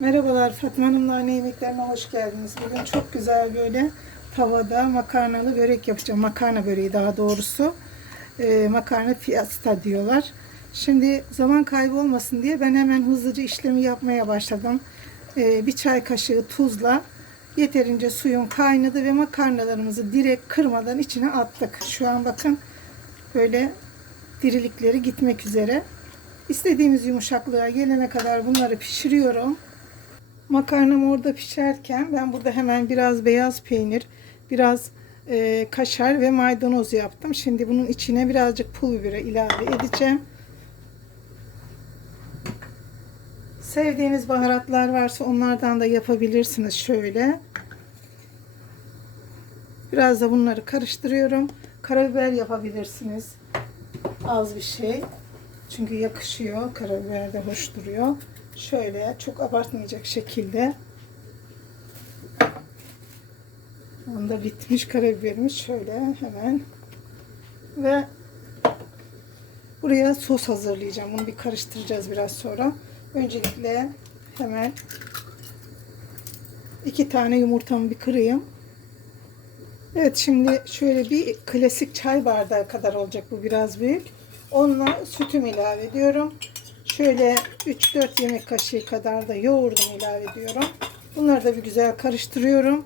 Merhabalar Fatma Hanım'la anne yemeklerine hoş geldiniz. Bugün çok güzel böyle tavada makarnalı börek yapacağım. Makarna böreği daha doğrusu. Ee, makarna fiesta diyorlar. Şimdi zaman kaybı olmasın diye ben hemen hızlıca işlemi yapmaya başladım. Ee, bir çay kaşığı tuzla yeterince suyun kaynadı ve makarnalarımızı direkt kırmadan içine attık. Şu an bakın böyle dirilikleri gitmek üzere. İstediğimiz yumuşaklığa gelene kadar bunları pişiriyorum. Makarnam orada pişerken ben burada hemen biraz beyaz peynir, biraz e, kaşar ve maydanoz yaptım. Şimdi bunun içine birazcık pul biberi ilave edeceğim. Sevdiğiniz baharatlar varsa onlardan da yapabilirsiniz şöyle. Biraz da bunları karıştırıyorum. Karabiber yapabilirsiniz. Az bir şey. Çünkü yakışıyor. Karabiber de hoş duruyor. Şöyle çok abartmayacak şekilde. Onda bitmiş karabiberimiz şöyle hemen. Ve buraya sos hazırlayacağım. Bunu bir karıştıracağız biraz sonra. Öncelikle hemen iki tane yumurtamı bir kırayım. Evet şimdi şöyle bir klasik çay bardağı kadar olacak bu biraz büyük. Onunla sütümü ilave ediyorum. Şöyle 3-4 yemek kaşığı kadar da yoğurdumu ilave ediyorum. Bunları da bir güzel karıştırıyorum.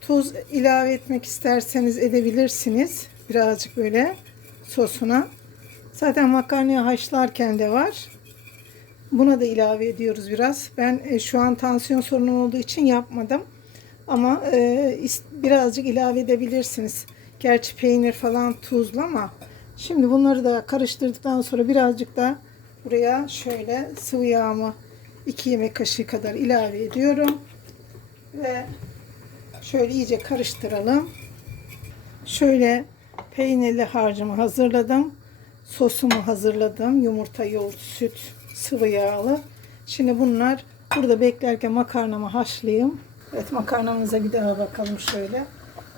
Tuz ilave etmek isterseniz edebilirsiniz. Birazcık böyle sosuna. Zaten makarnayı haşlarken de var. Buna da ilave ediyoruz biraz. Ben e, şu an tansiyon sorunum olduğu için yapmadım. Ama e, birazcık ilave edebilirsiniz. Gerçi peynir falan tuzlu ama şimdi bunları da karıştırdıktan sonra birazcık da buraya şöyle sıvı yağımı 2 yemek kaşığı kadar ilave ediyorum. Ve şöyle iyice karıştıralım. Şöyle peynirli harcımı hazırladım. Sosumu hazırladım. Yumurta, yoğurt, süt, sıvı yağlı. Şimdi bunlar burada beklerken makarnamı haşlayayım. Evet makarnamıza bir daha bakalım şöyle.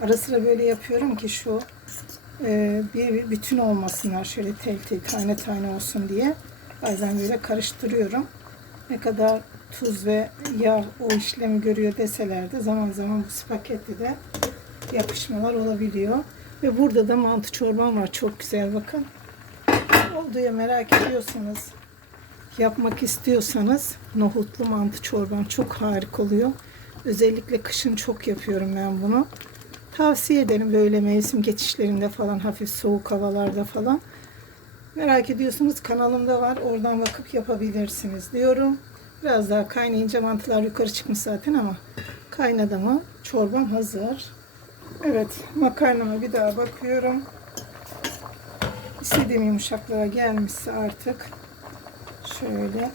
Ara sıra böyle yapıyorum ki şu e, bir bütün olmasınlar. Şöyle tel tel tane tane olsun diye. Bazen böyle karıştırıyorum. Ne kadar tuz ve yağ o işlemi görüyor deseler de zaman zaman bu spagetti de yapışmalar olabiliyor. Ve burada da mantı çorbam var. Çok güzel bakın. Oldu ya merak ediyorsanız yapmak istiyorsanız nohutlu mantı çorbam çok harika oluyor. Özellikle kışın çok yapıyorum ben bunu. Tavsiye ederim böyle mevsim geçişlerinde falan hafif soğuk havalarda falan. Merak ediyorsunuz kanalımda var. Oradan bakıp yapabilirsiniz diyorum. Biraz daha kaynayınca mantılar yukarı çıkmış zaten ama kaynadı mı çorbam hazır. Evet makarnama bir daha bakıyorum. İstediğim yumuşaklığa gelmişse artık şöyle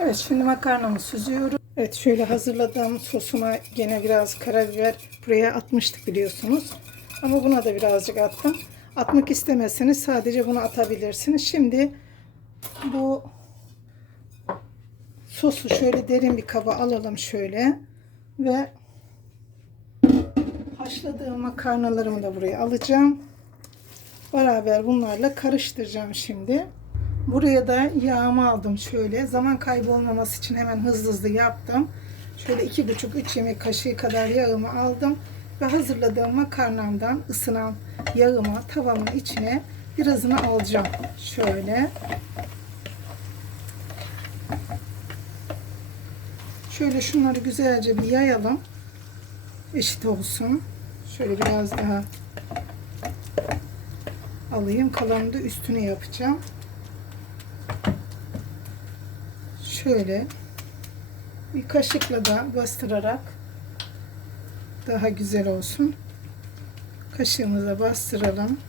Evet şimdi makarnamı süzüyorum. Evet şöyle hazırladığım sosuma gene biraz karabiber buraya atmıştık biliyorsunuz. Ama buna da birazcık attım. Atmak istemezseniz sadece bunu atabilirsiniz. Şimdi bu sosu şöyle derin bir kaba alalım şöyle ve haşladığım makarnalarımı da buraya alacağım. Beraber bunlarla karıştıracağım şimdi. Buraya da yağımı aldım şöyle. Zaman kaybı olmaması için hemen hızlı hızlı yaptım. Şöyle 2,5-3 yemek kaşığı kadar yağımı aldım. Ve hazırladığım makarnamdan ısınan yağımı tavamın içine birazını alacağım. Şöyle. Şöyle şunları güzelce bir yayalım. Eşit olsun. Şöyle biraz daha alayım. Kalanını da üstüne yapacağım. Şöyle bir kaşıkla da bastırarak daha güzel olsun. Kaşığımıza bastıralım.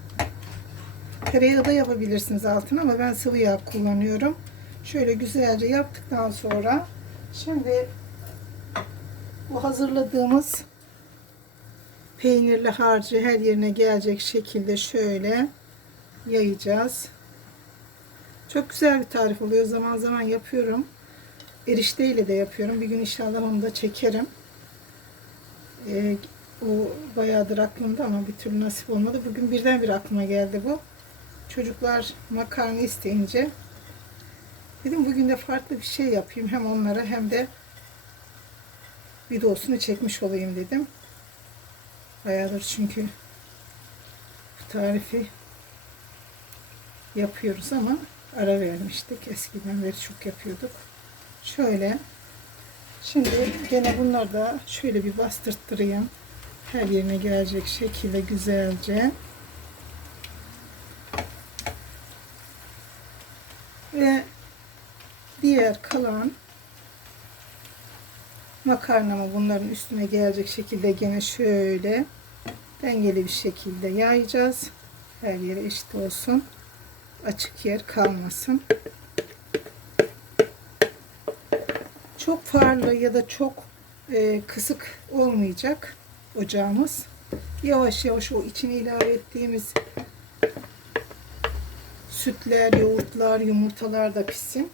Tereyağı da yapabilirsiniz altına ama ben sıvı yağ kullanıyorum. Şöyle güzelce yaptıktan sonra şimdi bu hazırladığımız peynirli harcı her yerine gelecek şekilde şöyle yayacağız. Çok güzel bir tarif oluyor. Zaman zaman yapıyorum. Erişteyle de yapıyorum. Bir gün inşallah onu da çekerim. Ee, o bayağıdır aklımda ama bir türlü nasip olmadı. Bugün birdenbire aklıma geldi bu. Çocuklar makarna isteyince Dedim bugün de farklı bir şey yapayım. Hem onlara hem de videosunu çekmiş olayım dedim. Bayağıdır çünkü bu tarifi yapıyoruz ama ara vermiştik. Eskiden beri çok yapıyorduk. Şöyle şimdi gene bunları da şöyle bir bastırttırayım. Her yerine gelecek şekilde güzelce. Ve diğer kalan makarnamı bunların üstüne gelecek şekilde gene şöyle dengeli bir şekilde yayacağız. Her yere eşit olsun. Açık yer kalmasın. Çok farlı ya da çok e, kısık olmayacak ocağımız. Yavaş yavaş o içine ilave ettiğimiz sütler, yoğurtlar, yumurtalar da pişsin.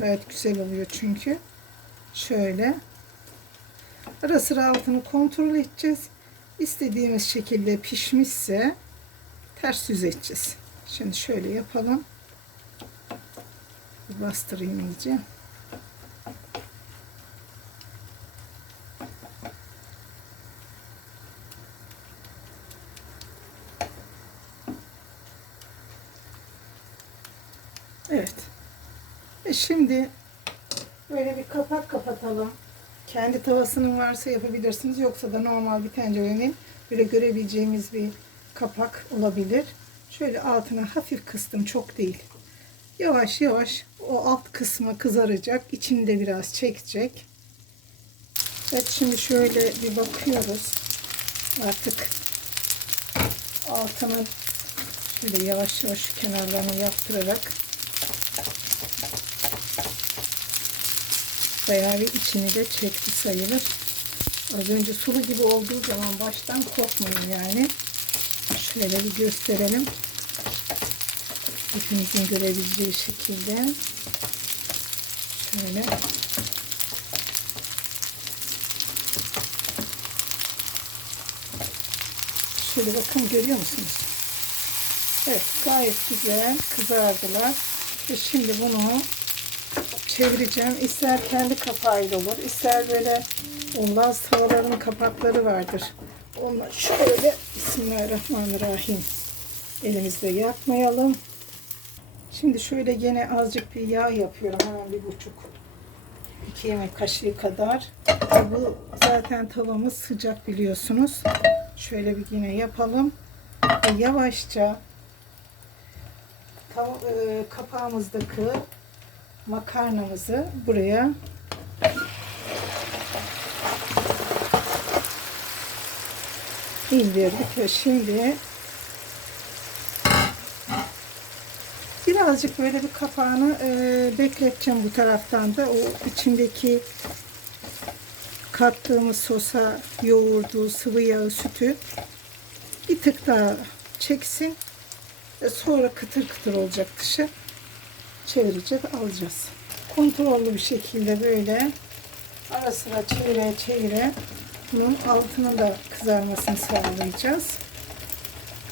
Gayet güzel oluyor çünkü. Şöyle. Ara sıra altını kontrol edeceğiz. İstediğimiz şekilde pişmişse ters yüz edeceğiz. Şimdi şöyle yapalım. Bastırayım iyice. Evet. E şimdi böyle bir kapak kapatalım. Kendi tavasının varsa yapabilirsiniz. Yoksa da normal bir tencerenin böyle görebileceğimiz bir kapak olabilir. Şöyle altına hafif kıstım. Çok değil. Yavaş yavaş o alt kısmı kızaracak. İçini de biraz çekecek. Evet şimdi şöyle bir bakıyoruz. Artık altını şöyle yavaş yavaş kenarlarını yaptırarak bayağı bir içini de çekti sayılır. Az önce sulu gibi olduğu zaman baştan korkmayın yani. Şöyle bir gösterelim. Hepimizin görebileceği şekilde. Şöyle. Şöyle bakın görüyor musunuz? Evet gayet güzel kızardılar. Ve şimdi bunu çevireceğim. İster kendi kapağıyla olur, ister böyle o Laz tavaların kapakları vardır. Onlar şöyle Bismillahirrahmanirrahim. Elimizde yakmayalım. Şimdi şöyle gene azıcık bir yağ yapıyorum. Hemen bir buçuk. iki yemek kaşığı kadar. Bu zaten tavamız sıcak biliyorsunuz. Şöyle bir yine yapalım. Yavaşça tav e, kapağımızdaki makarnamızı buraya indirdik ve şimdi birazcık böyle bir kapağını e, bekleteceğim bu taraftan da o içindeki kattığımız sosa yoğurdu, sıvı yağı, sütü bir tık daha çeksin. ve Sonra kıtır kıtır olacak dışı çevireceğiz, alacağız. Kontrollü bir şekilde böyle ara sıra çevire çevire bunun altının da kızarmasını sağlayacağız.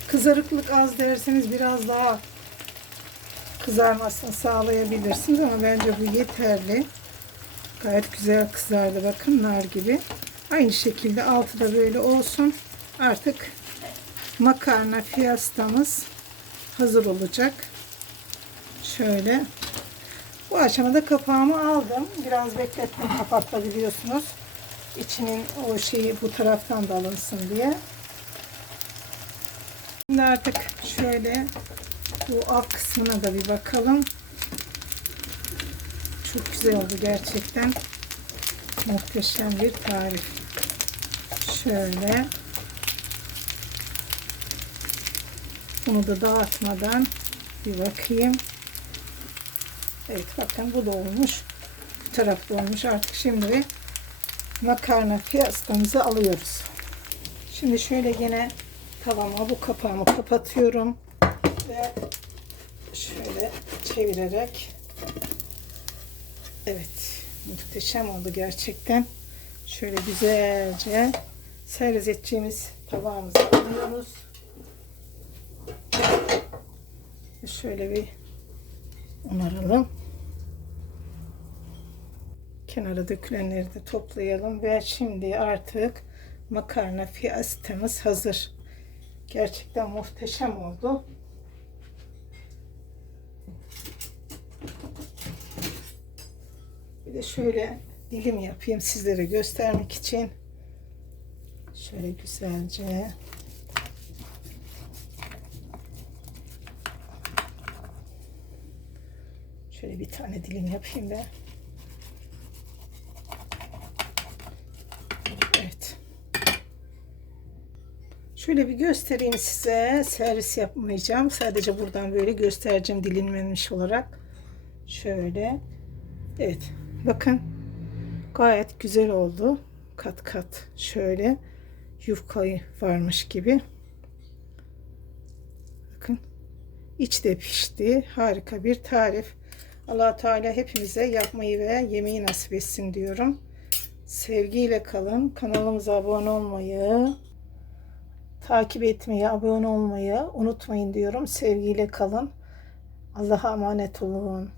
Kızarıklık az derseniz biraz daha kızarmasını sağlayabilirsiniz ama bence bu yeterli. Gayet güzel kızardı bakın nar gibi. Aynı şekilde altı da böyle olsun. Artık makarna fiyastamız hazır olacak. Şöyle. Bu aşamada kapağımı aldım. Biraz beklettim kapakta biliyorsunuz. İçinin o şeyi bu taraftan da alınsın diye. Şimdi artık şöyle bu alt kısmına da bir bakalım. Çok güzel oldu gerçekten. Muhteşem bir tarif. Şöyle. Bunu da dağıtmadan bir bakayım. Evet bakın bu da olmuş. Bu taraf da olmuş. Artık şimdi makarna fiyastamızı alıyoruz. Şimdi şöyle yine tavama bu kapağımı kapatıyorum. Ve şöyle çevirerek Evet muhteşem oldu gerçekten. Şöyle güzelce servis edeceğimiz tabağımızı alıyoruz. Şöyle bir onaralım. Kenara dökülenleri de toplayalım ve şimdi artık makarna fiastamız hazır. Gerçekten muhteşem oldu. Bir de şöyle dilim yapayım sizlere göstermek için. Şöyle güzelce. Şöyle bir tane dilim yapayım da. Evet. Şöyle bir göstereyim size. Servis yapmayacağım. Sadece buradan böyle göstereceğim dilimlenmiş olarak. Şöyle. Evet. Bakın. Gayet güzel oldu. Kat kat şöyle yufkayı varmış gibi. Bakın. İç de pişti. Harika bir tarif. Allah Teala hepimize yapmayı ve yemeği nasip etsin diyorum. Sevgiyle kalın. Kanalımıza abone olmayı, takip etmeyi, abone olmayı unutmayın diyorum. Sevgiyle kalın. Allah'a emanet olun.